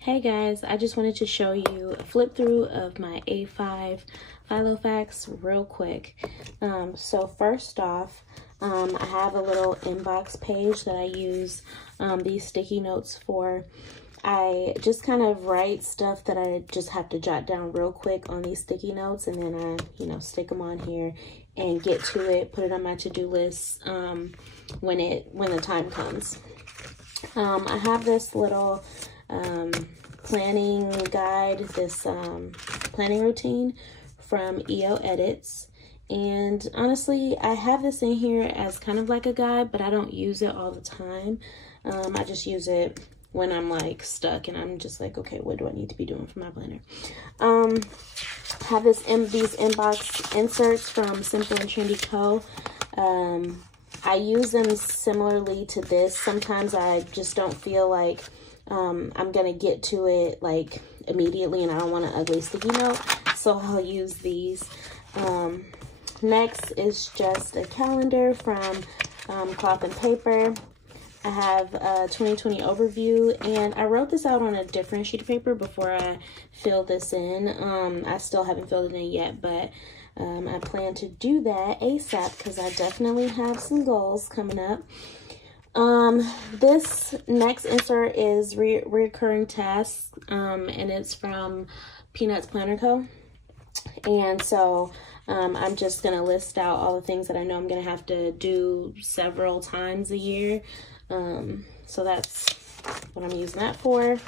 Hey guys, I just wanted to show you a flip through of my A5 Filofax real quick. So first off, I have a little inbox page that I use these sticky notes for. I just kind of write stuff that I just have to jot down real quick on these sticky notes, and then I, stick them on here and get to it, put it on my to-do list when the time comes. I have this little planning guide, this planning routine from EO Edits, and honestly I have this in here as kind of like a guide, but I don't use it all the time. I just use it when I'm like stuck and I'm just like, okay, what do I need to be doing for my planner? I have these inbox inserts from Simple and Trendy Co. I use them similarly to this. Sometimes I just don't feel like I'm gonna get to it like immediately and I don't want an ugly sticky note, so I'll use these. Next is just a calendar from Cloth and Paper. I have a 2020 overview, and I wrote this out on a different sheet of paper before I filled this in. I still haven't filled it in yet, but I plan to do that ASAP because I definitely have some goals coming up. This next insert is recurring tasks, and it's from Peanuts Planner Co. And so I'm just going to list out all the things that I know I'm going to have to do several times a year. So that's what I'm using that for.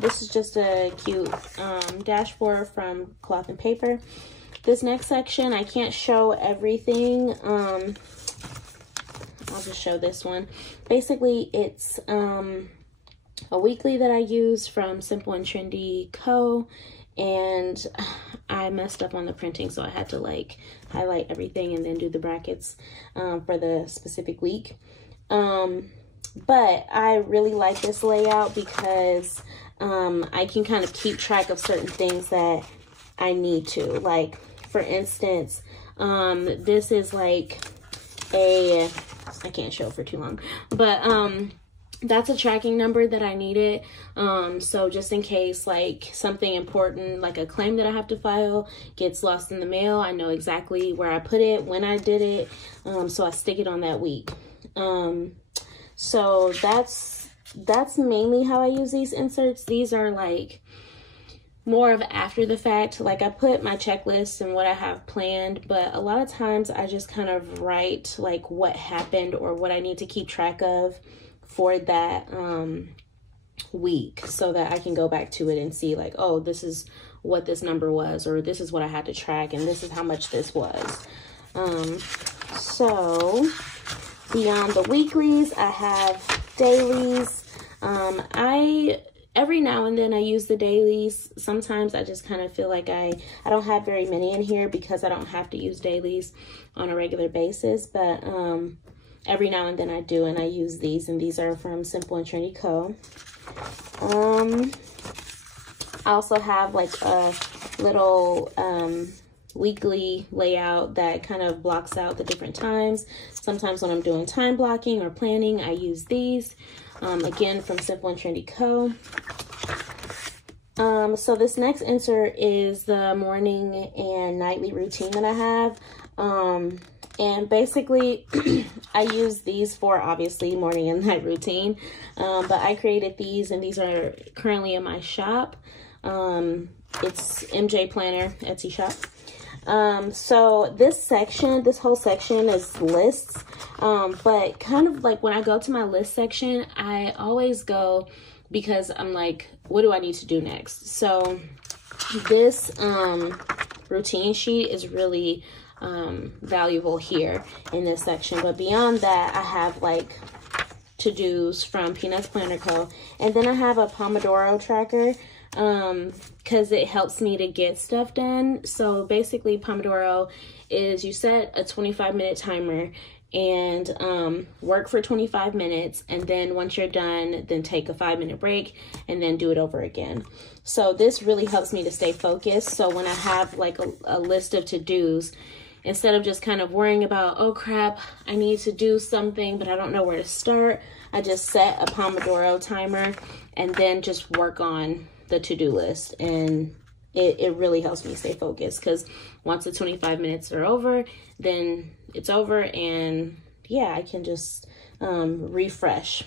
This is just a cute dashboard from Cloth and Paper. This next section, I can't show everything. I'll just show this one. Basically, it's a weekly that I use from Simple and Trendy Co. And I messed up on the printing, so I had to like highlight everything and then do the brackets for the specific week. But I really like this layout because I can kind of keep track of certain things that I need to. Like, for instance, this is like I can't show for too long, but that's a tracking number that I needed. So just in case like something important, like a claim that I have to file, gets lost in the mail, I know exactly where I put it, when I did it, so I stick it on that week. So that's mainly how I use these inserts. These are like more of after the fact. Like, I put my checklist and what I have planned, but a lot of times I just kind of write like what happened or what I need to keep track of for that week, so that I can go back to it and see like, oh, this is what this number was, or this is what I had to track, and this is how much this was. So beyond the weeklies, I have dailies. Every now and then I use the dailies. Sometimes I just kind of feel like I don't have very many in here because I don't have to use dailies on a regular basis, but every now and then I do, and I use these, and these are from Simple and Trendy Co. I also have like a little weekly layout that kind of blocks out the different times. Sometimes when I'm doing time blocking or planning, I use these. Again, from Simple and Trendy Co. So this next insert is the morning and nightly routine that I have. And basically, I use these for obviously morning and night routine. But I created these, and these are currently in my shop. It's MJ Planner Etsy shop. So this whole section is lists, but kind of like when I go to my list section, I always go because I'm like, what do I need to do next? So this routine sheet is really valuable here in this section. But beyond that, I have like to-dos from Peanuts Planner Co. And then I have a Pomodoro tracker, because it helps me to get stuff done. So basically, Pomodoro is you set a 25-minute timer and work for 25 minutes, and then once you're done, then take a 5-minute break and then do it over again. So this really helps me to stay focused. So when I have like a list of to-dos, instead of just kind of worrying about, oh crap, I need to do something, but I don't know where to start, I just set a Pomodoro timer and then just work on the to-do list. And it really helps me stay focused, because once the 25 minutes are over, then it's over, and yeah, I can just refresh.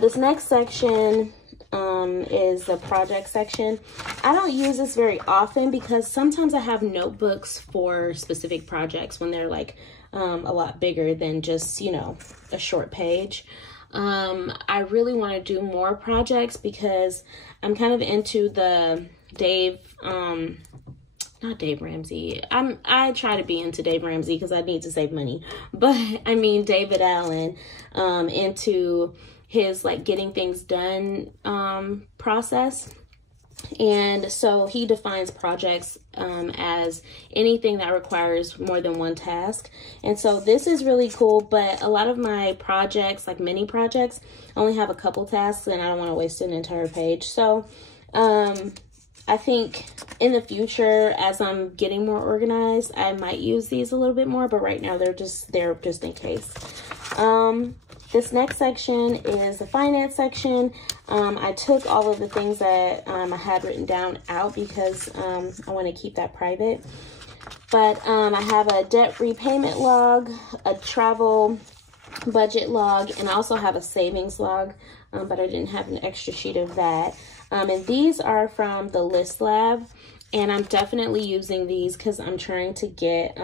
This next section is the project section. I don't use this very often because sometimes I have notebooks for specific projects when they're like a lot bigger than just, you know, a short page. I really want to do more projects because I'm kind of into the not Dave Ramsey. I try to be into Dave Ramsey because I need to save money, but I mean David Allen, into his like getting things done process. And so he defines projects as anything that requires more than one task. And so this is really cool, but a lot of my projects, like mini projects, only have a couple tasks, and I don't want to waste an entire page. So I think in the future, as I'm getting more organized, I might use these a little bit more, but right now they're just in case. This next section is the finance section. I took all of the things that I had written down out because I want to keep that private. But I have a debt repayment log, a travel budget log, and I also have a savings log, but I didn't have an extra sheet of that. And these are from the List Lab, and I'm definitely using these because I'm trying to get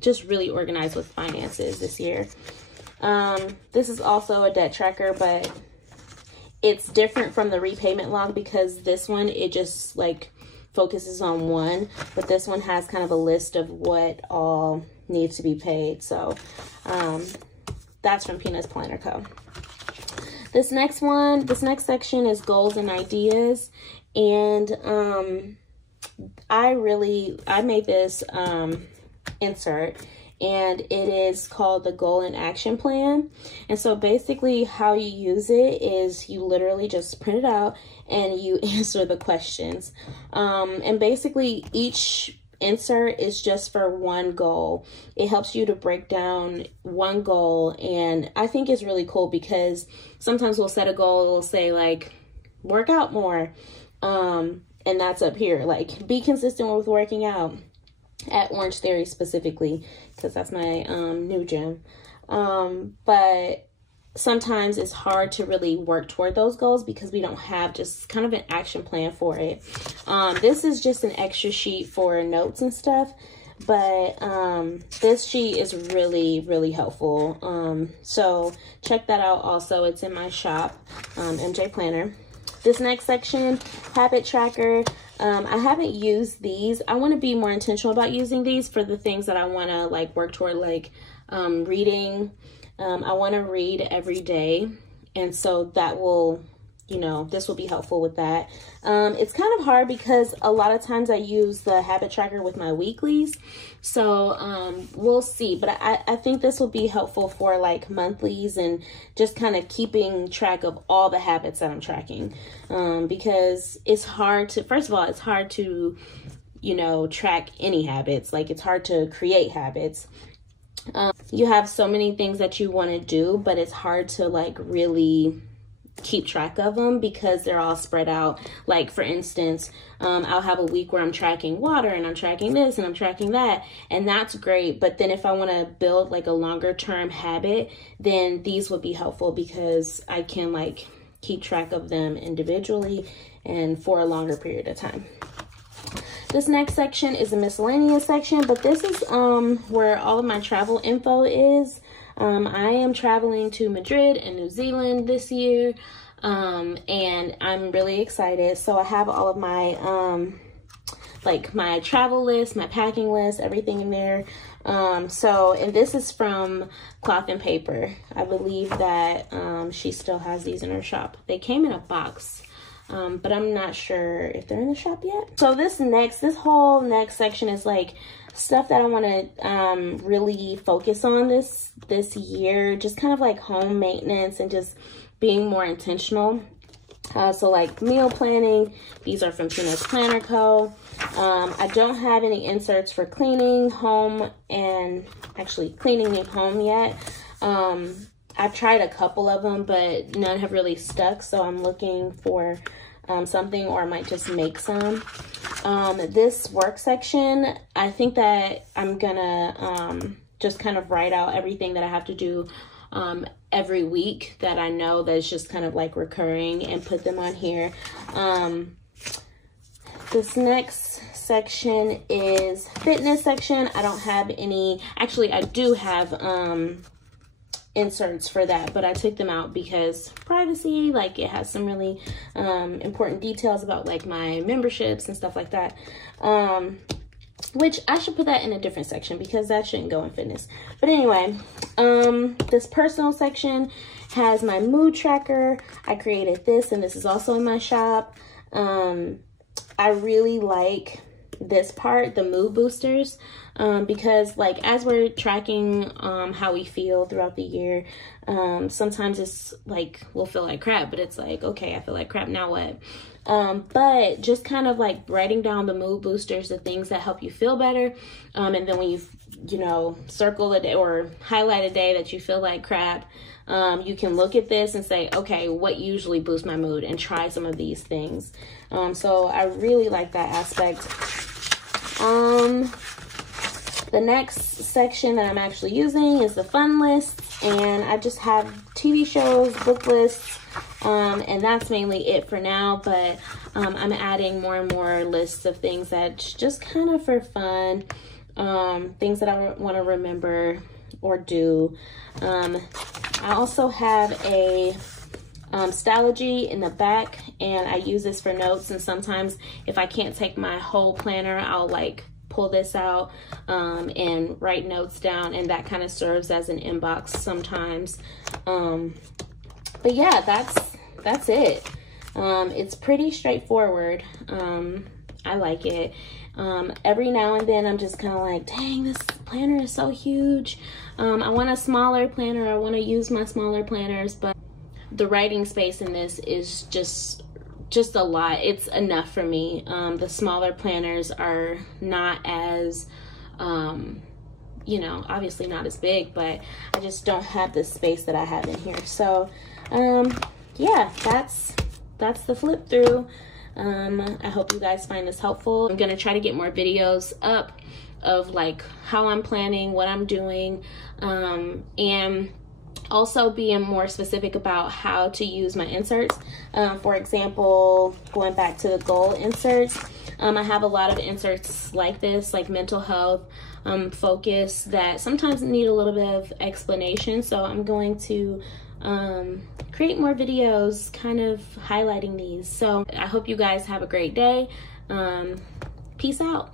just really organized with finances this year. This is also a debt tracker, but it's different from the repayment log because this one, it just like focuses on one, but this one has kind of a list of what all needs to be paid. So that's from Peanuts Planner Co. This next section is goals and ideas, and I made this insert, and it is called the Goal and Action Plan. And so basically how you use it is you literally just print it out and you answer the questions. And basically each insert is just for one goal. It helps you to break down one goal, and I think it's really cool because sometimes we'll set a goal, it'll say like work out more, and that's up here, like be consistent with working out at Orange Theory specifically, because that's my new gym. But sometimes it's hard to really work toward those goals because we don't have just kind of an action plan for it. This is just an extra sheet for notes and stuff, but this sheet is really, really helpful. So check that out also. It's in my shop, MJ Planner. This next section, habit tracker. I haven't used these. I want to be more intentional about using these for the things that I want to like work toward, like reading. I want to read every day, and so that will, you know, this will be helpful with that. It's kind of hard because a lot of times I use the habit tracker with my weeklies, so we'll see, but I think this will be helpful for like monthlies and just kind of keeping track of all the habits that I'm tracking, because it's hard to, first of all, it's hard to, you know, track any habits. Like it's hard to create habits. You have so many things that you want to do, but it's hard to like really keep track of them because they're all spread out. Like for instance, I'll have a week where I'm tracking water and I'm tracking this and I'm tracking that, and that's great. But then if I want to build like a longer term habit, then these would be helpful because I can like keep track of them individually and for a longer period of time. This next section is a miscellaneous section, but this is where all of my travel info is. I am traveling to Madrid and New Zealand this year, and I'm really excited. So I have all of my like my travel list, my packing list, everything in there. And this is from Cloth and Paper. I believe that she still has these in her shop. They came in a box. But I'm not sure if they're in the shop yet. So this whole next section is like stuff that I want to really focus on this year, just kind of like home maintenance and just being more intentional. So like meal planning, these are from Tina's Planner Co. I don't have any inserts for cleaning home and actually cleaning new home yet. I've tried a couple of them, but none have really stuck. So I'm looking for something, or I might just make some. This work section, I think that I'm gonna just kind of write out everything that I have to do every week that I know that's just kind of like recurring, and put them on here. This next section is fitness section. I don't have any, actually I do have inserts for that, but I took them out because privacy, like it has some really important details about like my memberships and stuff like that, which I should put that in a different section because that shouldn't go in fitness. But anyway, this personal section has my mood tracker. I created this, and this is also in my shop. I really like this part, the mood boosters, because like as we're tracking how we feel throughout the year, sometimes it's like we'll feel like crap, but it's like, okay, I feel like crap, now what? But just kind of like writing down the mood boosters, the things that help you feel better, and then when you know, circle a day or highlight a day that you feel like crap, you can look at this and say, okay, what usually boosts my mood, and try some of these things. So I really like that aspect. The next section that I'm actually using is the fun list, and I just have TV shows, book lists, and that's mainly it for now, but I'm adding more and more lists of things that just kind of for fun, things that I want to remember or do. I also have a Stylogy in the back, and I use this for notes, and sometimes if I can't take my whole planner, I'll like pull this out and write notes down, and that kind of serves as an inbox sometimes. But yeah, that's it. It's pretty straightforward. I like it. Every now and then I'm just kind of like, dang, this planner is so huge. I want a smaller planner. I want to use my smaller planners, but the writing space in this is just a lot. It's enough for me. The smaller planners are not as, you know, obviously not as big, but I just don't have the space that I have in here. So, yeah, that's the flip through. I hope you guys find this helpful. I'm gonna try to get more videos up of like how I'm planning, what I'm doing, and also being more specific about how to use my inserts. For example, going back to the goal inserts, I have a lot of inserts like this, like mental health, focus, that sometimes need a little bit of explanation. So I'm going to create more videos kind of highlighting these. So I hope you guys have a great day. Peace out.